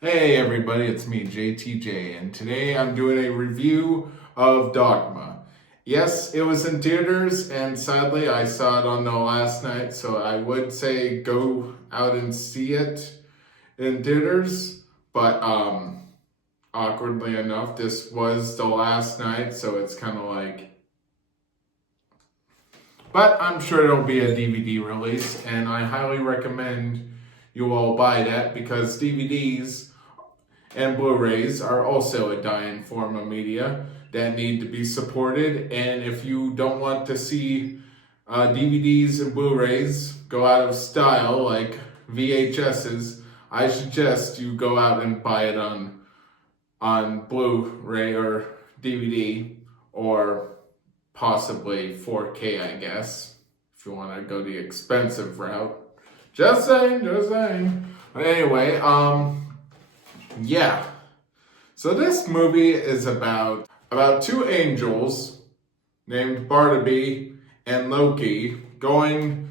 Hey everybody, it's me, JTJ, and today I'm doing a review of Dogma. Yes, it was in theaters, and sadly I saw it on the last night, so I would say go out and see it in theaters, but awkwardly enough, this was the last night, so it's kind of like, but I'm sure there'll be a DVD release, and I highly recommend you all buy that because DVDs and Blu-rays are also a dying form of media that need to be supported. And if you don't want to see DVDs and Blu-rays go out of style like VHSs, I suggest you go out and buy it on Blu-ray or DVD or possibly 4K, I guess, if you want to go the expensive route. Just saying, just saying. But anyway, yeah. So this movie is about two angels named Barnaby and Loki going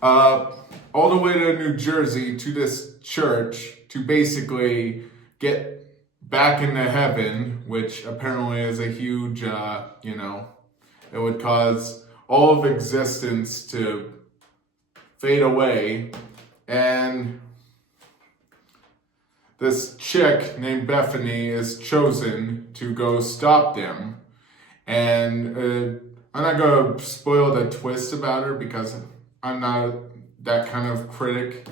all the way to New Jersey to this church to basically get back into heaven, which apparently is a huge, it would cause all of existence to fade away. And this chick named Bethany is chosen to go stop them. And I'm not going to spoil the twist about her because I'm not that kind of critic.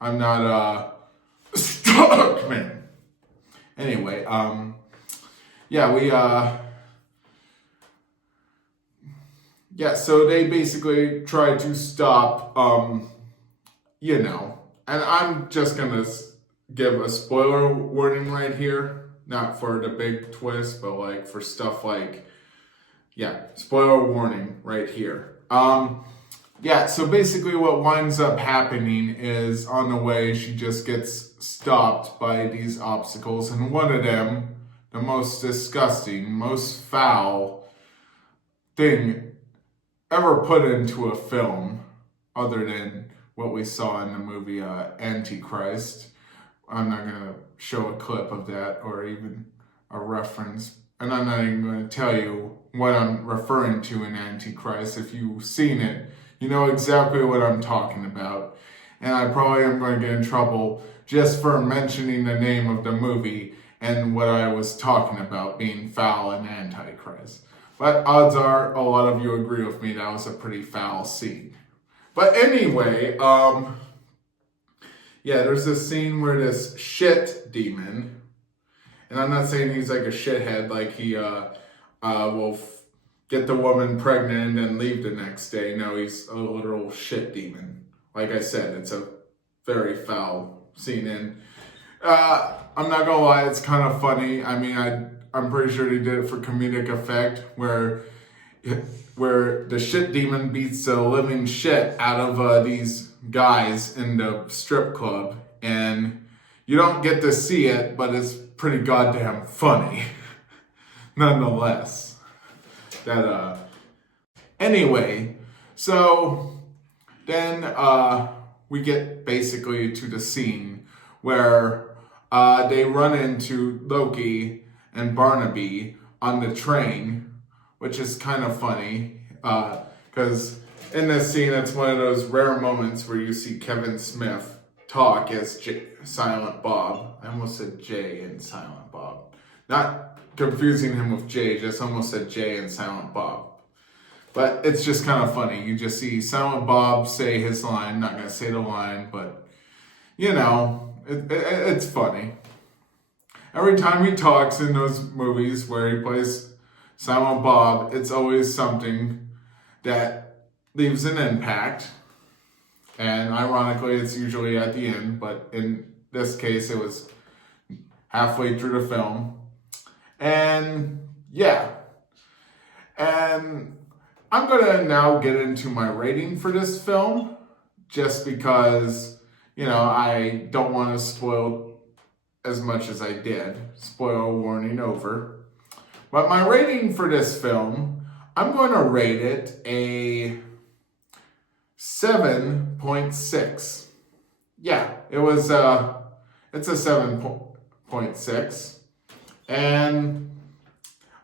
I'm not stuck, man. Anyway, so they basically try to stop, and I'm just going to give a spoiler warning right here, not for the big twist, but like for stuff like, spoiler warning right here. So basically what winds up happening is on the way she just gets stopped by these obstacles, and one of them, the most disgusting, most foul thing ever put into a film, other than what we saw in the movie Antichrist. I'm not going to show a clip of that or even a reference. And I'm not even going to tell you what I'm referring to in Antichrist. If you've seen it, you know exactly what I'm talking about. And I probably am going to get in trouble just for mentioning the name of the movie and what I was talking about being foul in Antichrist. But odds are a lot of you agree with me that was a pretty foul scene. But anyway, there's this scene where this shit demon, and I'm not saying he's like a shithead, like he will get the woman pregnant and leave the next day. No, he's a literal shit demon. Like I said, it's a very foul scene, and I'm not gonna lie, it's kind of funny. I mean, I'm pretty sure he did it for comedic effect, where the shit demon beats the living shit out of these guys in the strip club, and you don't get to see it, but it's pretty goddamn funny nonetheless. Anyway, so then we get basically to the scene where they run into Loki and Barnaby on the train, which is kind of funny because in this scene, it's one of those rare moments where you see Kevin Smith talk as Silent Bob. I almost said Jay in Silent Bob. Not confusing him with Jay, just almost said Jay in Silent Bob. But it's just kind of funny. You just see Silent Bob say his line. Not going to say the line, but, it's funny. Every time he talks in those movies where he plays Silent Bob, it's always something that leaves an impact. And ironically, it's usually at the end, but in this case, it was halfway through the film. And and I'm going to now get into my rating for this film, just because, I don't want to spoil as much as I did. Spoiler warning over. But my rating for this film, I'm going to rate it a 7.6. Yeah, it's It's a 7.6. And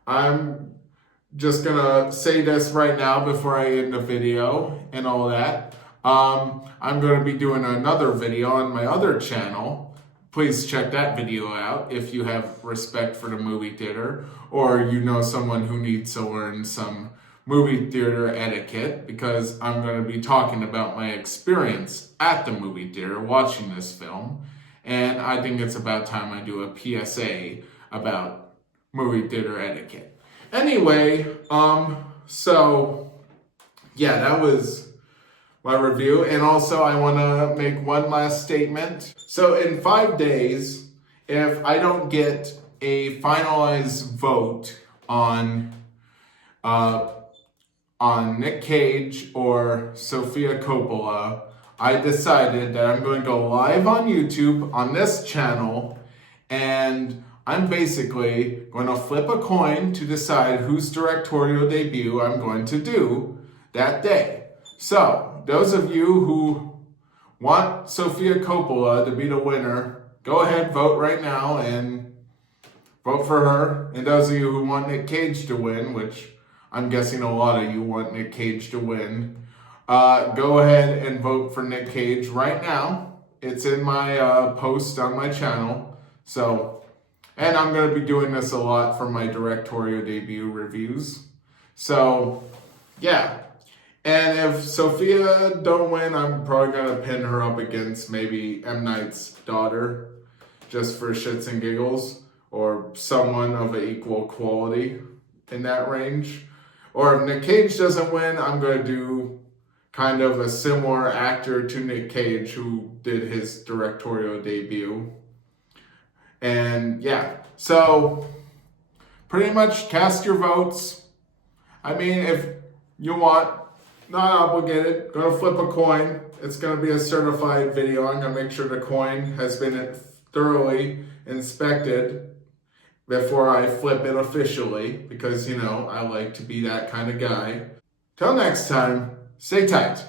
I'm just gonna say this right now before I end the video and all that. I'm gonna be doing another video on my other channel. Please check that video out if you have respect for the movie theater, or you know someone who needs to learn some movie theater etiquette, because I'm going to be talking about my experience at the movie theater watching this film. And I think it's about time I do a PSA about movie theater etiquette. Anyway, so yeah, that was my review. And also I want to make one last statement. So in 5 days, if I don't get a finalized vote on Nick Cage or Sofia Coppola, I decided that I'm going to go live on YouTube on this channel, and I'm basically going to flip a coin to decide whose directorial debut I'm going to do that day. So, those of you who want Sofia Coppola to be the winner, go ahead, vote right now and vote for her. And those of you who want Nick Cage to win, which I'm guessing a lot of you want Nick Cage to win, go ahead and vote for Nick Cage right now. It's in my post on my channel. So, and I'm going to be doing this a lot for my directorial debut reviews. So, yeah. And if Sophia don't win, I'm probably going to pin her up against maybe M. Night's daughter, just for shits and giggles, or someone of an equal quality in that range. Or if Nick Cage doesn't win, I'm going to do kind of a similar actor to Nick Cage who did his directorial debut. And yeah, so pretty much cast your votes. I mean, if you want, not obligated, going to flip a coin. It's going to be a certified video. I'm going to make sure the coin has been thoroughly inspected before I flip it officially, because, you know, I like to be that kind of guy. Till next time, stay tight.